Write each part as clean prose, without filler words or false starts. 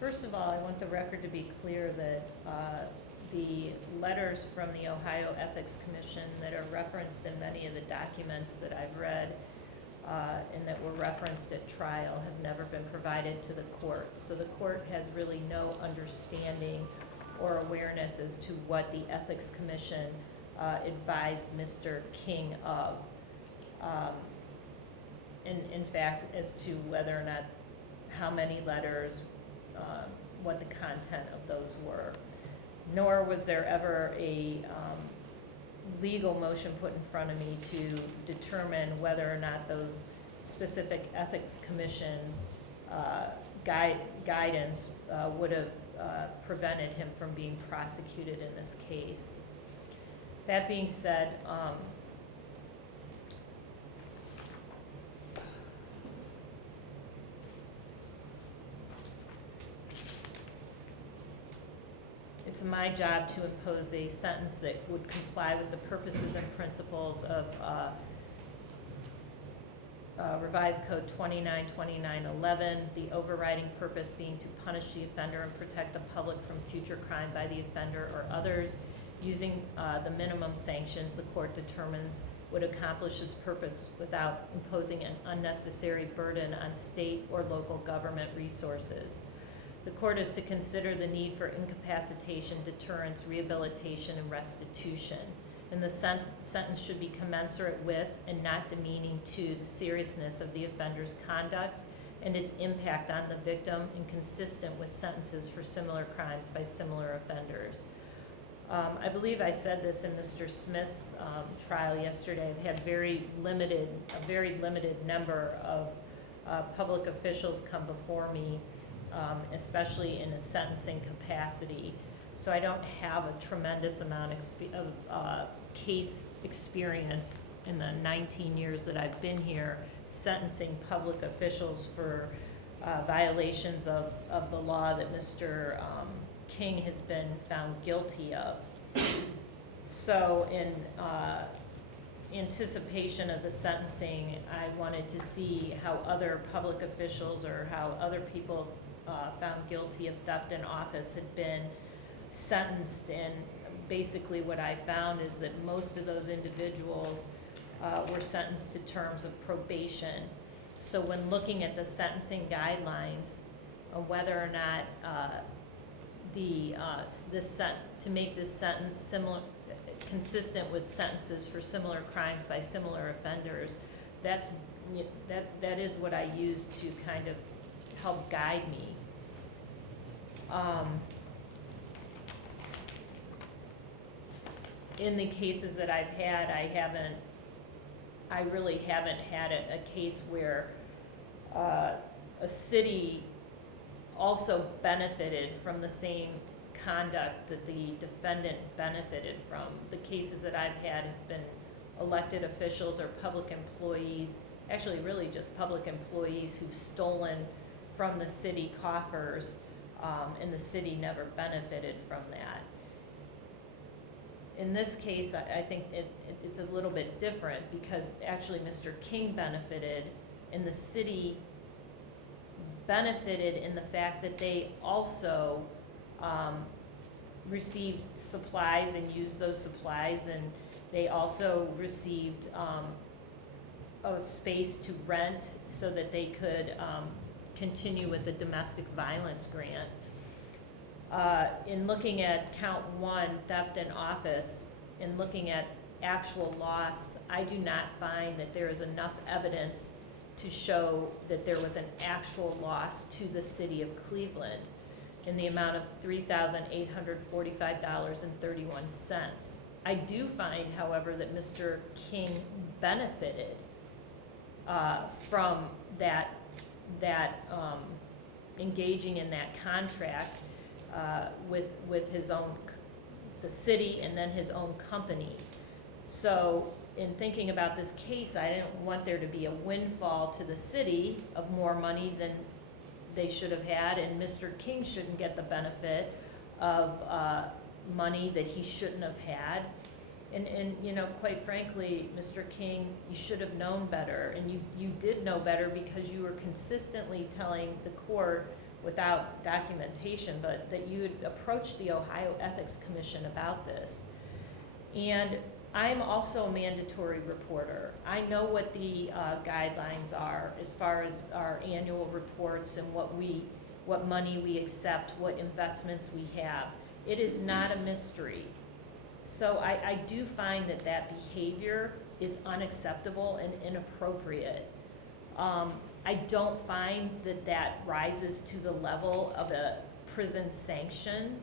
First of all, I want the record to be clear that the letters from the Ohio Ethics Commission that are referenced in many of the documents that I've read and that were referenced at trial have never been provided to the court. So the court has really no understanding or awareness as to what the Ethics Commission advised Mr. King of. In fact, as to whether or not, how many letters, what the content of those were. Nor was there ever a legal motion put in front of me to determine whether or not those specific Ethics Commission guidance would have prevented him from being prosecuted in this case. That being said, it's my job to impose a sentence that would comply with the purposes and principles of Revised Code 292911, the overriding purpose being to punish the offender and protect the public from future crime by the offender or others. Using the minimum sanctions the court determines would accomplish its purpose without imposing an unnecessary burden on state or local government resources. The court is to consider the need for incapacitation, deterrence, rehabilitation, and restitution. And the sentence should be commensurate with and not demeaning to the seriousness of the offender's conduct and its impact on the victim, and consistent with sentences for similar crimes by similar offenders. I believe I said this in Mr. Smith's trial yesterday. I've had a very limited number of public officials come before me, especially in a sentencing capacity. So I don't have a tremendous amount of case experience in the 19 years that I've been here sentencing public officials for violations of the law that Mr. King has been found guilty of. So in anticipation of the sentencing, I wanted to see how other public officials or how other people found guilty of theft in office had been sentenced, and basically what I found is that most of those individuals were sentenced to terms of probation. So when looking at the sentencing guidelines, whether or not to make this sentence consistent with sentences for similar crimes by similar offenders, that is what I use to kind of help guide me. In the cases that I've had, I really haven't had a case where a city also benefited from the same conduct that the defendant benefited from. The cases that I've had have been elected officials or public employees, actually really just public employees who've stolen from the city coffers, and the city never benefited from that. In this case, I think it's a little bit different, because actually Mr. King benefited, and the city benefited in the fact that they also received supplies and used those supplies, and they also received a space to rent so that they could continue with the domestic violence grant. In looking at count 1, theft in office, in looking at actual loss, I do not find that there is enough evidence to show that there was an actual loss to the city of Cleveland in the amount of $3,845.31. I do find, however, that Mr. King benefited from that engaging in that contract with his own, the city, and then his own company. So in thinking about this case, I didn't want there to be a windfall to the city of more money than they should have had, and Mr. King shouldn't get the benefit of money that he shouldn't have had. And you know, quite frankly, Mr. King, you should have known better, and you did know better, because you were consistently telling the court without documentation, but that you had approached the Ohio Ethics Commission about this. And I'm also a mandatory reporter. I know what the guidelines are as far as our annual reports and what money we accept, what investments we have. It is not a mystery. So I do find that that behavior is unacceptable and inappropriate. I don't find that that rises to the level of a prison sanction,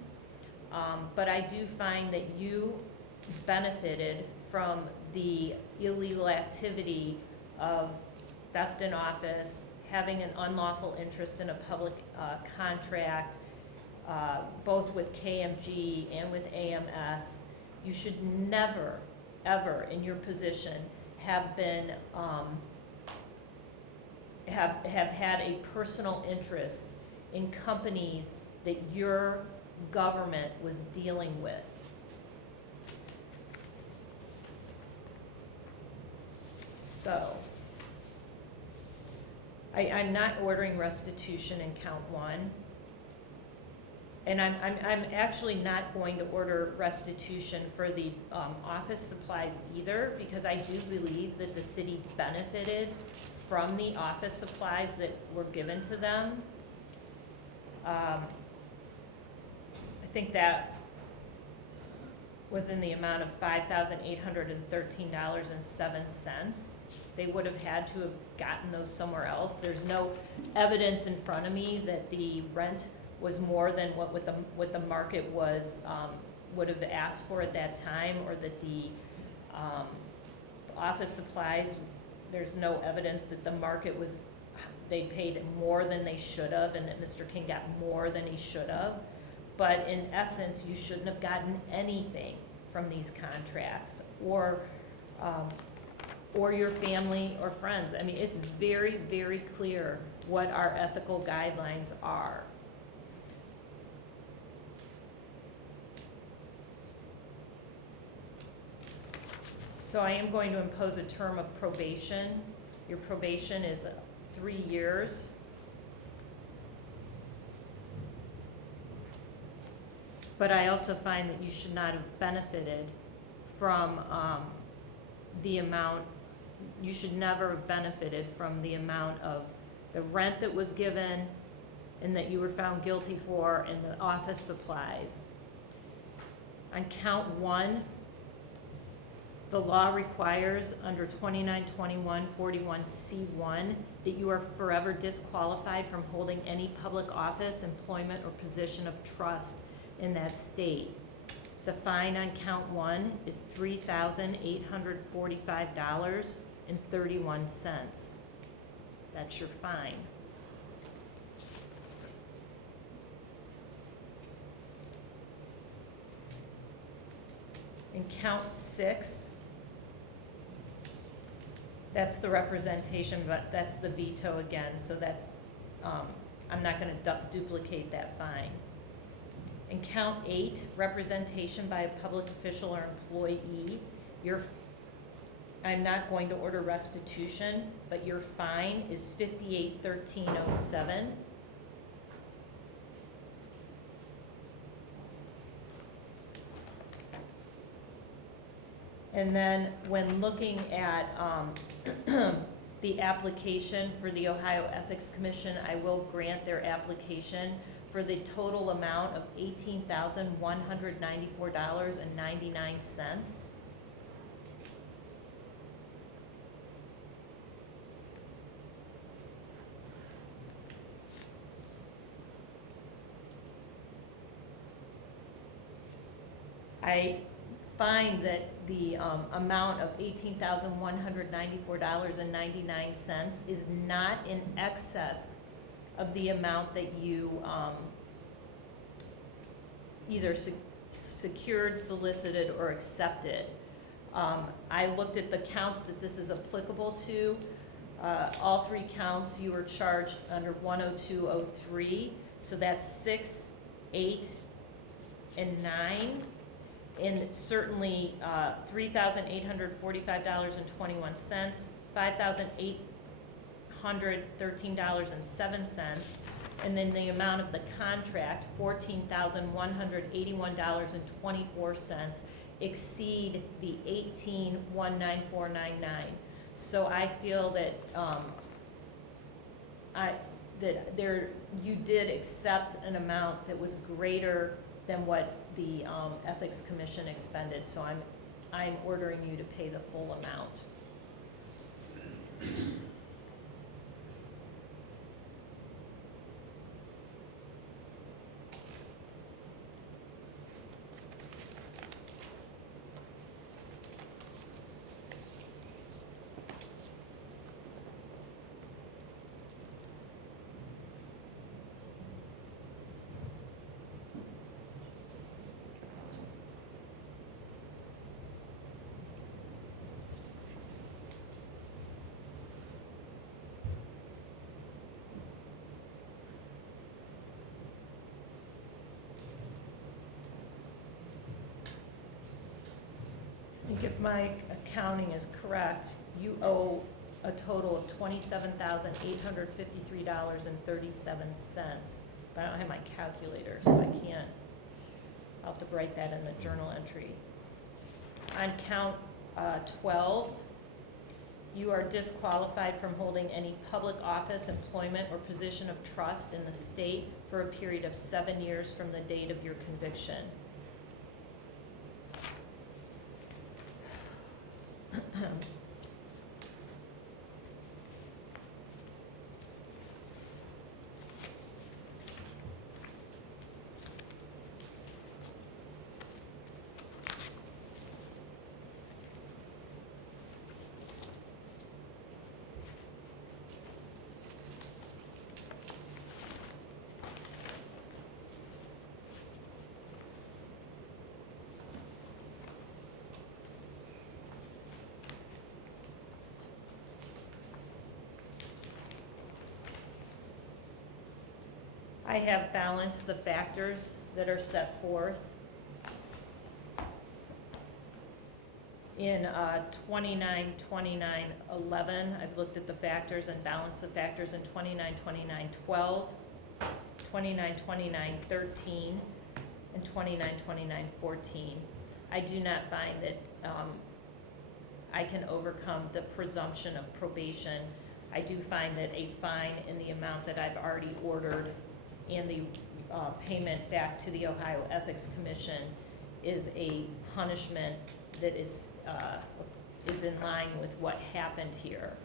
but I do find that you benefited from the illegal activity of theft in office, having an unlawful interest in a public contract, both with KMG and with AMS. You should never, ever in your position have been, have had a personal interest in companies that your government was dealing with. So, I'm not ordering restitution in count 1. And I'm actually not going to order restitution for the office supplies either, because I do believe that the city benefited from the office supplies that were given to them. I think that was in the amount of $5,813.07. They would have had to have gotten those somewhere else. There's no evidence in front of me that the rent was more than what the market was would have asked for at that time, or that the office supplies, there's no evidence that the market was, they paid more than they should have, and that Mr. King got more than he should have. But in essence, you shouldn't have gotten anything from these contracts, or your family or friends. I mean, it's very, very clear what our ethical guidelines are. So I am going to impose a term of probation. Your probation is 3 years. But I also find that you should not have benefited from the amount, you should never have benefited from the amount of the rent that was given and that you were found guilty for, and the office supplies. On count 1, the law requires under 2921-41C1 that you are forever disqualified from holding any public office, employment, or position of trust in that state. The fine on count 1 is $3,845.31. That's your fine. In count 6, that's the representation, but that's the veto again, so that's, I'm not going to duplicate that fine. In count 8, representation by a public official or employee, I'm not going to order restitution, but your fine is $58,1307. And then when looking at the application for the Ohio Ethics Commission, I will grant their application for the total amount of $18,194.99. I find that the amount of $18,194.99 is not in excess of the amount that you either secured, solicited, or accepted. I looked at the counts that this is applicable to. All 3 counts you were charged under 10203, so that's 6, 8, and 9. And certainly $3,845.21, $5,813.07, And then the amount of the contract, $14,181.24, exceed the $18,194.99. So I feel that, you did accept an amount that was greater than what the Ethics Commission expended, so I'm ordering you to pay the full amount. I think if my accounting is correct, you owe a total of $27,853.37. But I don't have my calculator, so I can't. I'll have to write that in the journal entry. On count 12, you are disqualified from holding any public office, employment, or position of trust in the state for a period of 7 years from the date of your conviction. I have balanced the factors that are set forth in 29-29-11. I've looked at the factors and balanced the factors in 29-29-12, 29-29-13, and 29-29-14. I do not find that I can overcome the presumption of probation. I do find that a fine in the amount that I've already ordered and the payment back to the Ohio Ethics Commission is a punishment that is in line with what happened here.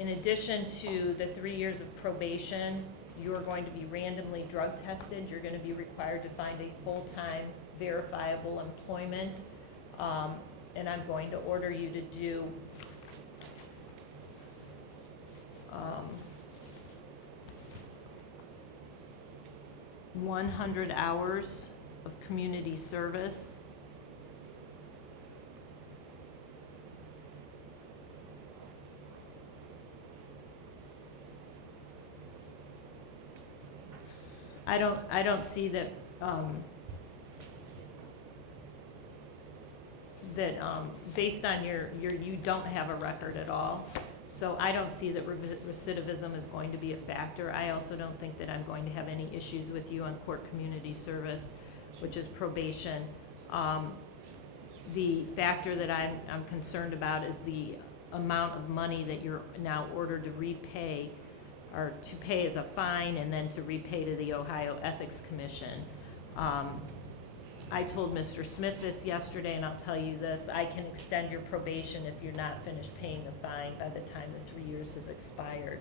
In addition to the 3 years of probation, you are going to be randomly drug tested. You're going to be required to find a full-time verifiable employment, and I'm going to order you to do 100 hours of community service. I don't see that based on you don't have a record at all. So I don't see that recidivism is going to be a factor. I also don't think that I'm going to have any issues with you on court community service, which is probation. The factor that I'm concerned about is the amount of money that you're now ordered to repay, or to pay as a fine and then to repay to the Ohio Ethics Commission. I told Mr. Smith this yesterday, and I'll tell you this: I can extend your probation if you're not finished paying the fine by the time the 3 years has expired.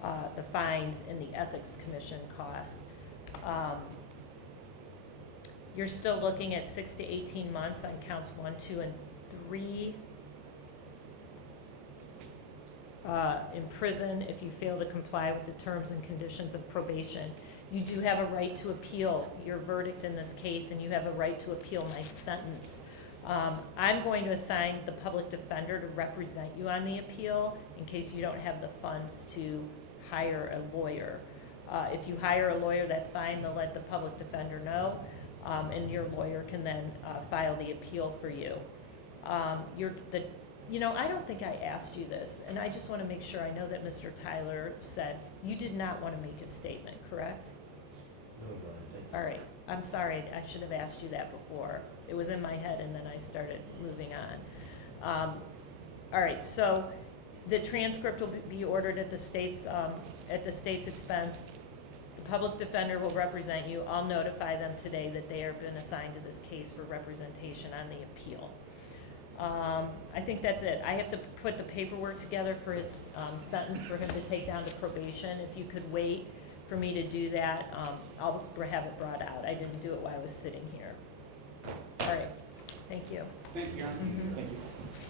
The fines and the Ethics Commission costs. You're still looking at 6 to 18 months on counts 1, 2, and 3. In prison if you fail to comply with the terms and conditions of probation. You do have a right to appeal your verdict in this case, and you have a right to appeal my sentence. I'm going to assign the public defender to represent you on the appeal in case you don't have the funds to hire a lawyer. If you hire a lawyer, that's fine. They'll let the public defender know, and your lawyer can then file the appeal for you. you know, I don't think I asked you this, and I just want to make sure I know that Mr. Tyler said you did not want to make a statement, correct? No, Your Honor, thank you. All right, I'm sorry, I should have asked you that before. It was in my head and then I started moving on. All right, so the transcript will be ordered at the state's expense. The public defender will represent you. I'll notify them today that they have been assigned to this case for representation on the appeal. I think that's it. I have to put the paperwork together for his sentence for him to take down to probation. If you could wait for me to do that, I'll have it brought out. I didn't do it while I was sitting here. All right, thank you. Thank you, Your Honor. Mhm. Thank you.